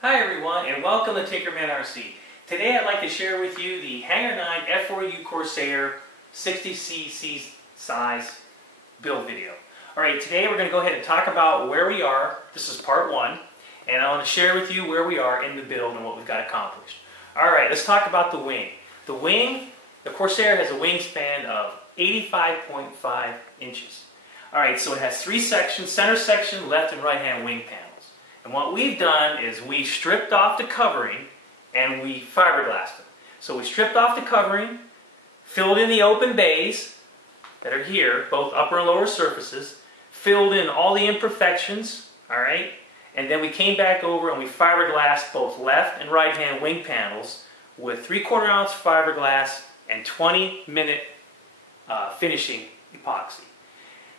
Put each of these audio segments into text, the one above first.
Hi everyone, and welcome to TinkerManRC. Today I'd like to share with you the Hangar 9 F4U Corsair 60cc size build video. Alright, today we're going to go ahead and talk about where we are. This is part one, and I want to share with you where we are in the build and what we've got accomplished. Alright, let's talk about the wing. The Corsair has a wingspan of 85.5 inches. Alright, so it has three sections: center section, left and right hand wing panels. And what we've done is we stripped off the covering and we fiberglassed them. So we stripped off the covering, filled in the open bays that are here, both upper and lower surfaces, filled in all the imperfections, alright, and then we came back over and we fiberglassed both left and right hand wing panels with 3/4 ounce fiberglass and 20-minute finishing epoxy.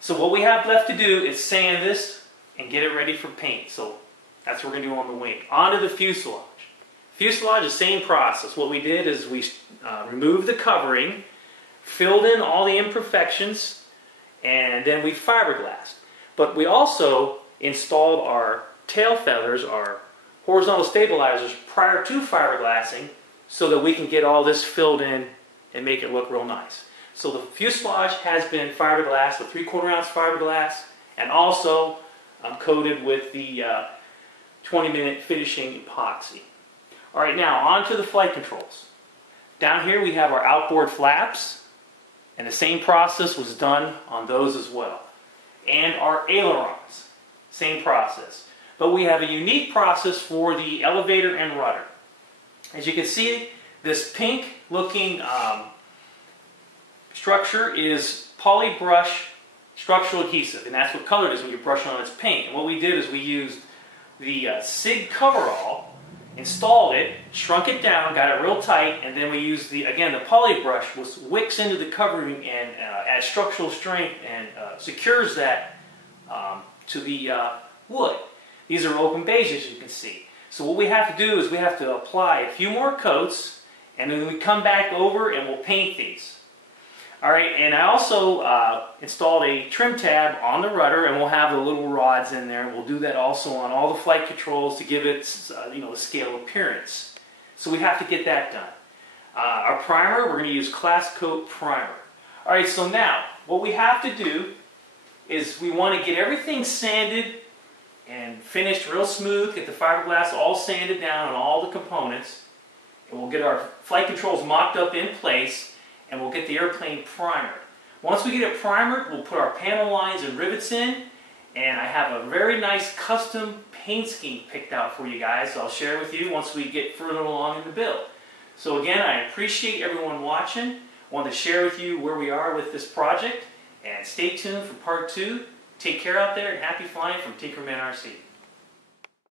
So what we have left to do is sand this and get it ready for paint. So that's what we're going to do on the wing. Onto the fuselage. Fuselage, the same process. What we did is we removed the covering, filled in all the imperfections, and then we fiberglassed. But we also installed our tail feathers, our horizontal stabilizers, prior to fiberglassing so that we can get all this filled in and make it look real nice. So the fuselage has been fiberglassed with 3/4 ounce fiberglass, and also coated with the 20-minute finishing epoxy. Alright, now on to the flight controls. Down here we have our outboard flaps, and the same process was done on those as well. And our ailerons, same process. But we have a unique process for the elevator and rudder. As you can see, this pink looking structure is polybrush structural adhesive, and that's what color it is when you're brushing on its paint. And what we did is we used the SIG coverall, installed it, shrunk it down, got it real tight, and then we used the polybrush, which wicks into the covering and adds structural strength and secures that to the wood. These are open bays, as you can see. So what we have to do is we have to apply a few more coats, and then we come back over and we'll paint these. Alright, and I also installed a trim tab on the rudder, and we'll have the little rods in there. We'll do that also on all the flight controls to give it the scale appearance. So we have to get that done. Our primer, we're going to use Class Coat Primer. Alright, so now what we have to do is we want to get everything sanded and finished real smooth, get the fiberglass all sanded down on all the components, and we'll get our flight controls mocked up in place, and we'll get the airplane primered. Once we get it primered, we'll put our panel lines and rivets in, and I have a very nice custom paint scheme picked out for you guys. I'll share with you once we get further along in the build. So again, I appreciate everyone watching. I wanted to share with you where we are with this project, and stay tuned for part two. Take care out there, and happy flying from TinkerManRC.